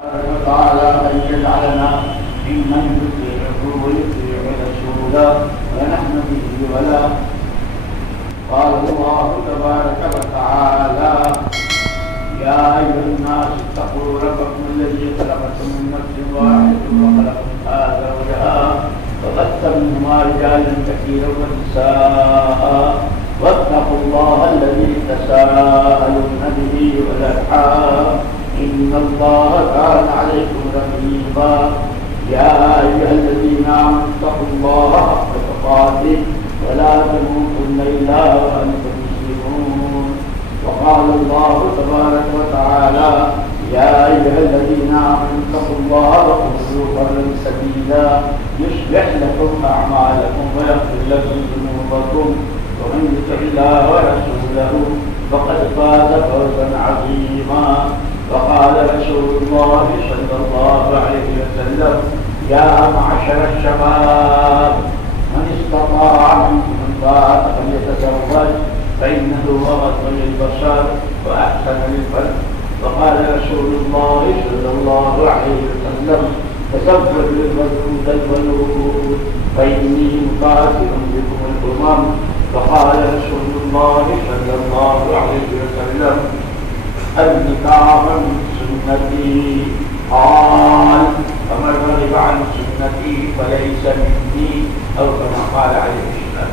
تعالى أن يجعلنا ممن يطيعه ويطيع رسوله ونحمده ولا. قال الله تبارك وتعالى: يا أيها الناس اتقوا ربكم الذي خلقكم من نفس واحدة وخلق منها زوجها وبث منهما رجالا كثيرا ونساء واتقوا الله الذي تساءلون به والأرحام إن الله كان عليكم رقيبا. يا أيها الذين آمنوا اتقوا الله حق تقاته ولا تموتن إلا وأنتم مسلمون. وقال الله تبارك وتعالى: يا أيها الذين آمنوا اتقوا الله وقولوا قولا سديدا يصلح لكم أعمالكم ويغفر لكم ذنوبكم ومن يطع الله ورسوله فقد فاز فوزا عظيما. وقال رسول الله صلى الله عليه وسلم: يا معشر الشباب من استطاع منكم الباءة فليتزوج فإنه أغض للبصر وأحسن للفرج. وقال رسول الله صلى الله عليه وسلم: تزوجوا الودود الولود فإني مقاتل بكم الأمم. وقال رسول الله صلى الله عليه وسلم: النكاح من سنتي. قال: فمن رغب عن سنتي فليس مني، أو كما قال عليه السلام.